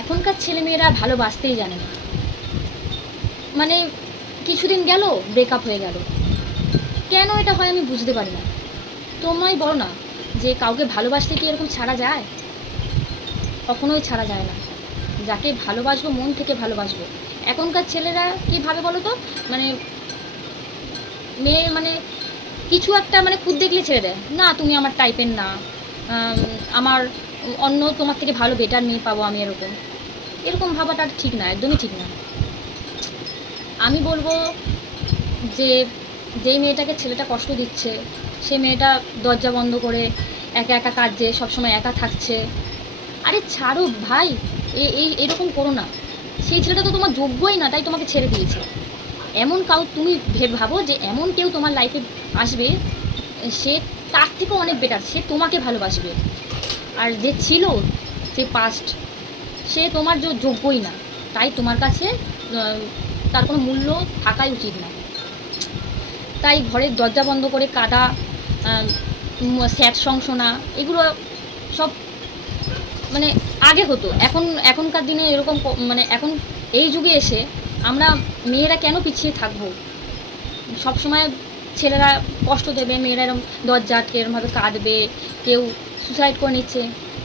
এখনকার ছেলেমেয়েরা ভালোবাসতেই জানে না। মানে কিছুদিন গেল, ব্রেকআপ হয়ে গেল। কেন এটা হয় আমি বুঝতে পারি না। তোমরাই বলো না যে কাউকে ভালোবাসতে কি এরকম ছাড়া যায়? কখনোই ছাড়া যায় না। যাকে ভালোবাসবো মন থেকে ভালোবাসবো। এখনকার ছেলেরা কী ভাবে বলো তো, মানে মেয়ে মানে কিছু একটা মানে খুদ দেখলে ছেড়ে দেয়, না তুমি আমার টাইপের না, আমার অন্য তোমার থেকে ভালো বেটার মেয়ে পাবো আমি, এরকম এরকম ভাবাটা ঠিক না, একদমই ঠিক না। আমি বলবো যে যেই মেয়েটাকে ছেলেটা কষ্ট দিচ্ছে, সে মেয়েটা দরজা বন্ধ করে একা একা কাঁদছে, সবসময় একা থাকছে, আরে ছাড়ো ভাই, এরকম করো না। সেই ছেলেটা তো তোমার যোগ্যই না, তাই তোমাকে ছেড়ে দিয়েছে। এমন কাউ তুমি ভাবো যে এমন কেউ তোমার লাইফে আসবে, সে তার থেকেও অনেক বেটার, সে তোমাকে ভালোবাসবে। আর যে ছিল, যে পাস্ট, সে তোমার যোগ্যই না, তাই তোমার কাছে তার কোনো মূল্য থাকাই উচিত না। তাই ঘরের দরজা বন্ধ করে কাঁদা, স্যাড সং শোনা, এগুলো সব মানে আগে হতো। এখনকার দিনে এরকম মানে এখন এই যুগে এসে আমরা মেয়েরা কেন পিছিয়ে থাকবো? সবসময় ছেলেরা কষ্ট দেবে, মেয়েরা এরকম দরজা আটকে এরমভাবে কাঁদবে, কেউ সুসাইড করে নিচ্ছে।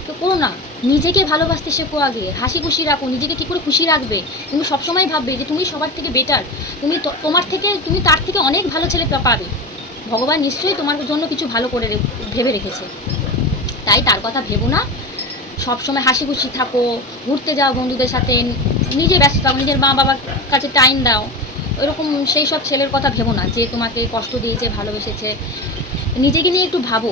তো করো না, নিজেকে ভালোবাসতে শেখো আগে, হাসি খুশি রাখো, নিজেকে কী করে খুশি রাখবে। তুমি সবসময় ভাববে যে তুমি সবার থেকে বেটার, তুমি তার থেকে অনেক ভালো ছেলে পাবে। ভগবান নিশ্চয়ই তোমার জন্য কিছু ভালো করে ভেবে রেখেছে, তাই তার কথা ভেবো না। সবসময় হাসি খুশি থাকো, ঘুরতে যাও বন্ধুদের সাথে, নিজে ব্যস্ত থাকো, নিজের মা বাবার কাছে টাইম দাও। ওইরকম সেই সব ছেলের কথা ভেবো না যে তোমাকে কষ্ট দিয়েছে, ভালোবেসেছে। নিজেকে নিয়ে একটু ভাবো।